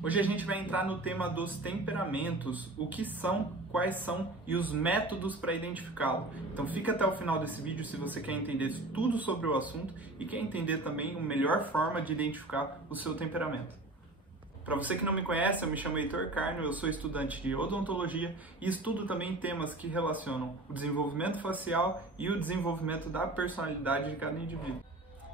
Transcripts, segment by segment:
Hoje a gente vai entrar no tema dos temperamentos, o que são, quais são e os métodos para identificá-lo. Então fica até o final desse vídeo se você quer entender tudo sobre o assunto e quer entender também a melhor forma de identificar o seu temperamento. Para você que não me conhece, eu me chamo Heitor Carnio, eu sou estudante de odontologia e estudo também temas que relacionam o desenvolvimento facial e o desenvolvimento da personalidade de cada indivíduo.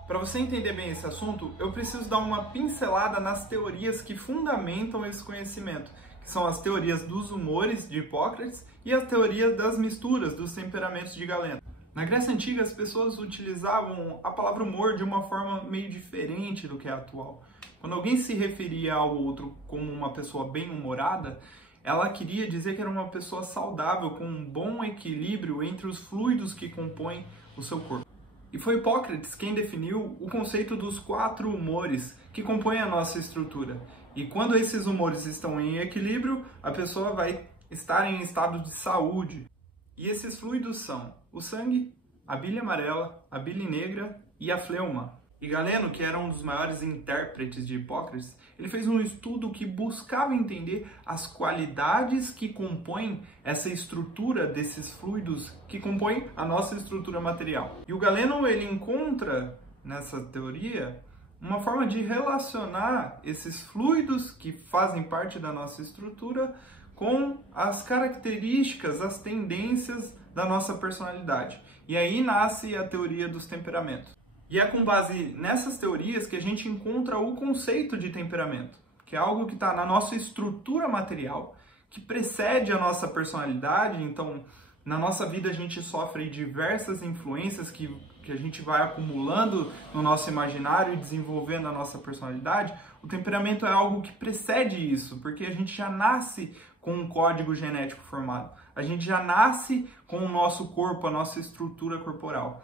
Para você entender bem esse assunto, eu preciso dar uma pincelada nas teorias que fundamentam esse conhecimento, que são as teorias dos humores de Hipócrates e as teorias das misturas dos temperamentos de Galeno. Na Grécia Antiga, as pessoas utilizavam a palavra humor de uma forma meio diferente do que é atual. Quando alguém se referia ao outro como uma pessoa bem-humorada, ela queria dizer que era uma pessoa saudável, com um bom equilíbrio entre os fluidos que compõem o seu corpo. E foi Hipócrates quem definiu o conceito dos 4 humores que compõem a nossa estrutura. E quando esses humores estão em equilíbrio, a pessoa vai estar em estado de saúde. E esses fluidos são o sangue, a bile amarela, a bile negra e a fleuma. E Galeno, que era um dos maiores intérpretes de Hipócrates, ele fez um estudo que buscava entender as qualidades que compõem essa estrutura desses fluidos que compõem a nossa estrutura material. E o Galeno, ele encontra nessa teoria uma forma de relacionar esses fluidos que fazem parte da nossa estrutura com as características, as tendências da nossa personalidade. E aí nasce a teoria dos temperamentos. E é com base nessas teorias que a gente encontra o conceito de temperamento, que é algo que está na nossa estrutura material, que precede a nossa personalidade. Então, na nossa vida a gente sofre diversas influências que a gente vai acumulando no nosso imaginário e desenvolvendo a nossa personalidade. O temperamento é algo que precede isso, porque a gente já nasce com um código genético formado. A gente já nasce com o nosso corpo, a nossa estrutura corporal.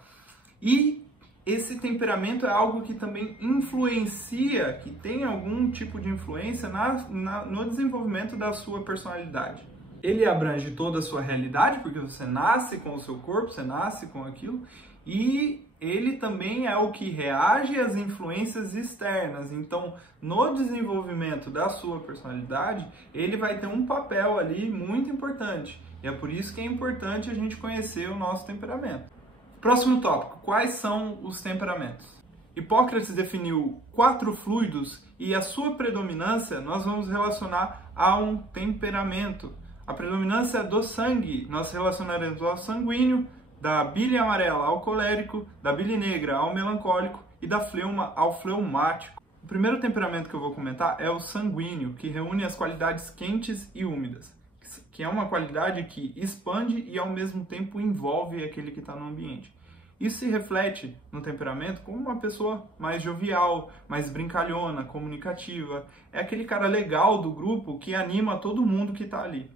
E esse temperamento é algo que também influencia, que tem algum tipo de influência no desenvolvimento da sua personalidade. Ele abrange toda a sua realidade, porque você nasce com o seu corpo, você nasce com aquilo, e ele também é o que reage às influências externas. Então, no desenvolvimento da sua personalidade, ele vai ter um papel ali muito importante. E é por isso que é importante a gente conhecer o nosso temperamento. Próximo tópico, quais são os temperamentos? Hipócrates definiu 4 fluidos e a sua predominância nós vamos relacionar a um temperamento. A predominância do sangue nós relacionaremos ao sanguíneo, da bile amarela ao colérico, da bile negra ao melancólico e da fleuma ao fleumático. O primeiro temperamento que eu vou comentar é o sanguíneo, que reúne as qualidades quentes e úmidas, que é uma qualidade que expande e ao mesmo tempo envolve aquele que está no ambiente. Isso se reflete no temperamento como uma pessoa mais jovial, mais brincalhona, comunicativa. É aquele cara legal do grupo que anima todo mundo que está ali.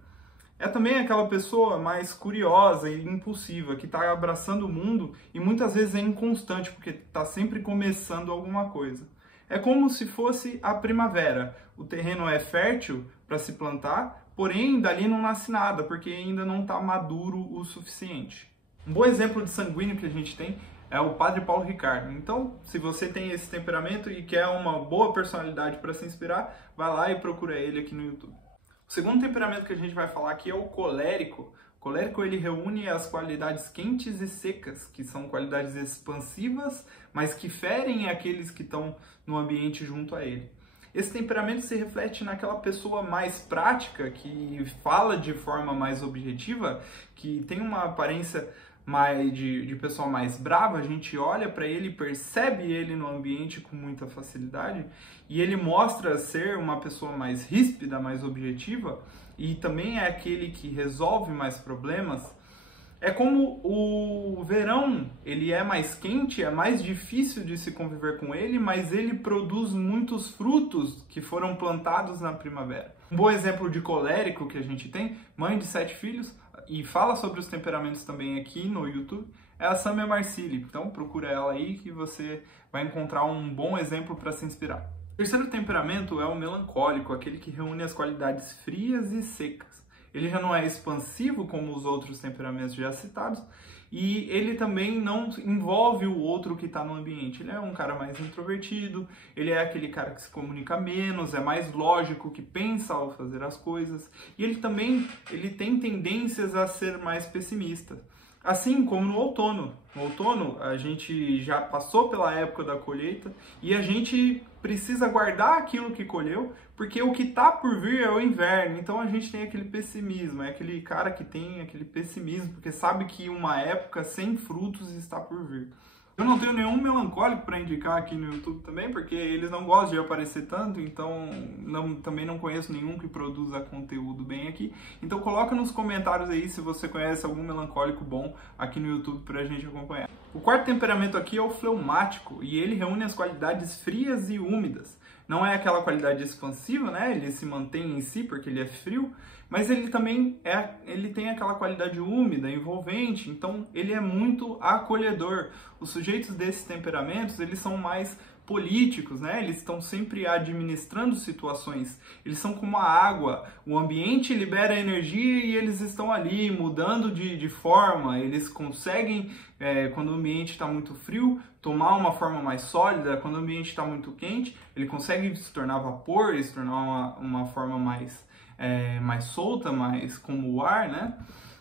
É também aquela pessoa mais curiosa e impulsiva, que está abraçando o mundo e muitas vezes é inconstante, porque está sempre começando alguma coisa. É como se fosse a primavera. O terreno é fértil para se plantar, porém dali não nasce nada, porque ainda não está maduro o suficiente. Um bom exemplo de sanguíneo que a gente tem é o Padre Paulo Ricardo. Então, se você tem esse temperamento e quer uma boa personalidade para se inspirar, vai lá e procura ele aqui no YouTube. O segundo temperamento que a gente vai falar aqui é o colérico. O colérico, ele reúne as qualidades quentes e secas, que são qualidades expansivas, mas que ferem aqueles que estão no ambiente junto a ele. Esse temperamento se reflete naquela pessoa mais prática, que fala de forma mais objetiva, que tem uma aparência mais de pessoa mais brava. A gente olha para ele, percebe ele no ambiente com muita facilidade, e ele mostra ser uma pessoa mais ríspida, mais objetiva, e também é aquele que resolve mais problemas. É como o verão, ele é mais quente, é mais difícil de se conviver com ele, mas ele produz muitos frutos que foram plantados na primavera. Um bom exemplo de colérico que a gente tem, mãe de 7 filhos, e fala sobre os temperamentos também aqui no YouTube, é a Samia Marcilli. Então procura ela aí que você vai encontrar um bom exemplo para se inspirar. O terceiro temperamento é o melancólico, aquele que reúne as qualidades frias e secas. Ele já não é expansivo como os outros temperamentos já citados e ele também não envolve o outro que está no ambiente. Ele é um cara mais introvertido, ele é aquele cara que se comunica menos, é mais lógico, que pensa ao fazer as coisas, e ele tem tendências a ser mais pessimista. Assim como no outono. No outono, a gente já passou pela época da colheita e a gente precisa guardar aquilo que colheu, porque o que está por vir é o inverno. Então a gente tem aquele pessimismo, é aquele cara que tem aquele pessimismo, porque sabe que uma época sem frutos está por vir. Eu não tenho nenhum melancólico para indicar aqui no YouTube também, porque eles não gostam de aparecer tanto, então também não conheço nenhum que produza conteúdo bem aqui. Então coloca nos comentários aí se você conhece algum melancólico bom aqui no YouTube pra gente acompanhar. O quarto temperamento aqui é o fleumático, e ele reúne as qualidades frias e úmidas. Não é aquela qualidade expansiva, né? Ele se mantém em si porque ele é frio, mas ele também tem aquela qualidade úmida, envolvente, então ele é muito acolhedor. Os sujeitos desses temperamentos, eles são mais políticos, né? Eles estão sempre administrando situações. Eles são como a água. O ambiente libera energia e eles estão ali mudando de forma. Eles conseguem, quando o ambiente está muito frio, tomar uma forma mais sólida. Quando o ambiente está muito quente, ele consegue se tornar vapor, se tornar uma forma mais solta, mais como o ar, né?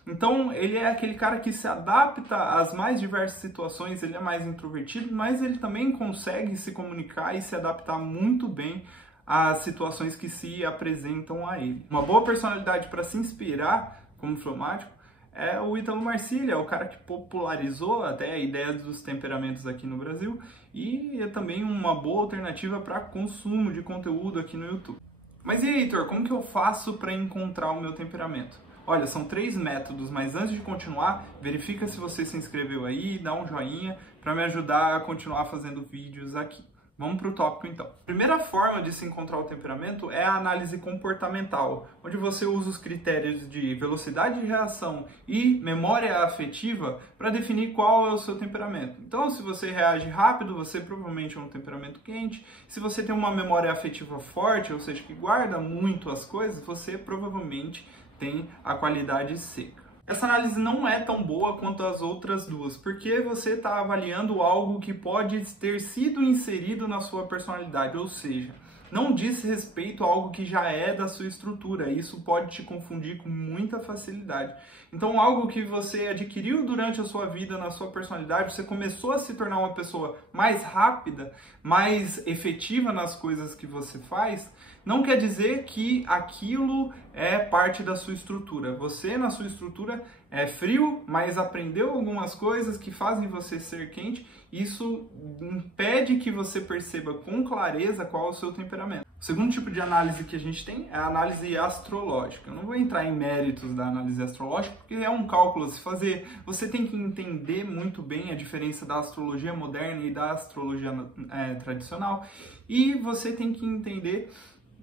Então, ele é aquele cara que se adapta às mais diversas situações, ele é mais introvertido, mas ele também consegue se comunicar e se adaptar muito bem às situações que se apresentam a ele. Uma boa personalidade para se inspirar como fleumático é o Ítalo Marcilli, é o cara que popularizou até a ideia dos temperamentos aqui no Brasil e é também uma boa alternativa para consumo de conteúdo aqui no YouTube. Mas e aí, Heitor, como que eu faço para encontrar o meu temperamento? Olha, são 3 métodos, mas antes de continuar, verifica se você se inscreveu aí, dá um joinha para me ajudar a continuar fazendo vídeos aqui. Vamos para o tópico então. A primeira forma de se encontrar o temperamento é a análise comportamental, onde você usa os critérios de velocidade de reação e memória afetiva para definir qual é o seu temperamento. Então, se você reage rápido, você provavelmente é um temperamento quente. Se você tem uma memória afetiva forte, ou seja, que guarda muito as coisas, você provavelmente tem a qualidade seca. Essa análise não é tão boa quanto as outras duas, porque você está avaliando algo que pode ter sido inserido na sua personalidade, ou seja, não diz respeito a algo que já é da sua estrutura, e isso pode te confundir com muita facilidade. Então, algo que você adquiriu durante a sua vida, na sua personalidade, você começou a se tornar uma pessoa mais rápida, mais efetiva nas coisas que você faz, não quer dizer que aquilo é parte da sua estrutura. Você, na sua estrutura, é frio, mas aprendeu algumas coisas que fazem você ser quente. Isso impede que você perceba com clareza qual é o seu temperamento. O segundo tipo de análise que a gente tem é a análise astrológica. Eu não vou entrar em méritos da análise astrológica, porque é um cálculo a se fazer. Você tem que entender muito bem a diferença da astrologia moderna e da astrologia tradicional. E você tem que entender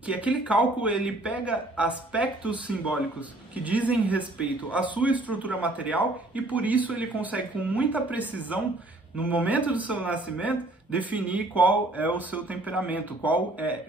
que aquele cálculo ele pega aspectos simbólicos que dizem respeito à sua estrutura material e por isso ele consegue com muita precisão, no momento do seu nascimento, definir qual é o seu temperamento,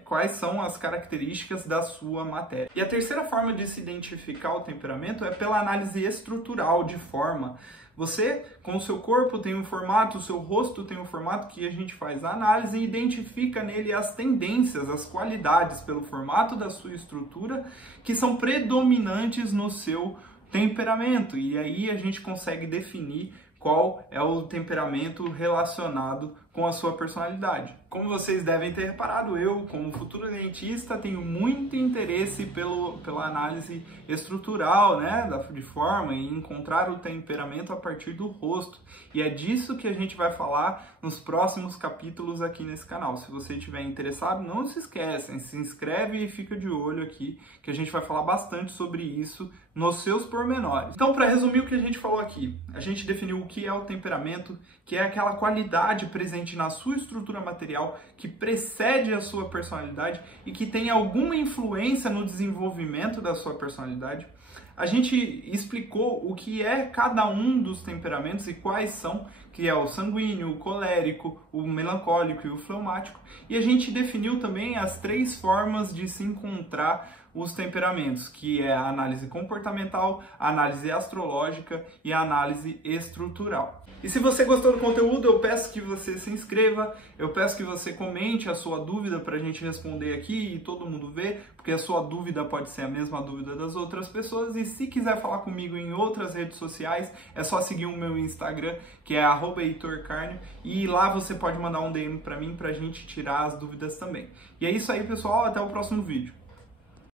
quais são as características da sua matéria. E a terceira forma de se identificar o temperamento é pela análise estrutural de forma. Você, com o seu corpo, tem um formato, o seu rosto tem um formato que a gente faz a análise e identifica nele as tendências, as qualidades pelo formato da sua estrutura que são predominantes no seu temperamento. E aí a gente consegue definir qual é o temperamento relacionado com a sua personalidade. Como vocês devem ter reparado, eu, como futuro dentista, tenho muito interesse pela análise estrutural, né, de forma e encontrar o temperamento a partir do rosto. E é disso que a gente vai falar nos próximos capítulos aqui nesse canal. Se você estiver interessado, não se esquecem, se inscreve e fica de olho aqui, que a gente vai falar bastante sobre isso nos seus pormenores. Então, para resumir o que a gente falou aqui, a gente definiu o que é o temperamento, que é aquela qualidade presente na sua estrutura material que precede a sua personalidade e que tem alguma influência no desenvolvimento da sua personalidade. a gente explicou o que é cada um dos temperamentos e quais são, que é o sanguíneo, o colérico, o melancólico e o fleumático. E a gente definiu também as 3 formas de se encontrar os temperamentos, que é a análise comportamental, a análise astrológica e a análise estrutural. E se você gostou do conteúdo, eu peço que você se inscreva, eu peço que você comente a sua dúvida para a gente responder aqui e todo mundo ver, porque a sua dúvida pode ser a mesma dúvida das outras pessoas. E se quiser falar comigo em outras redes sociais, é só seguir o meu Instagram, que é @heitorcarnio, e lá você pode mandar um DM para mim para a gente tirar as dúvidas também. E é isso aí, pessoal, até o próximo vídeo.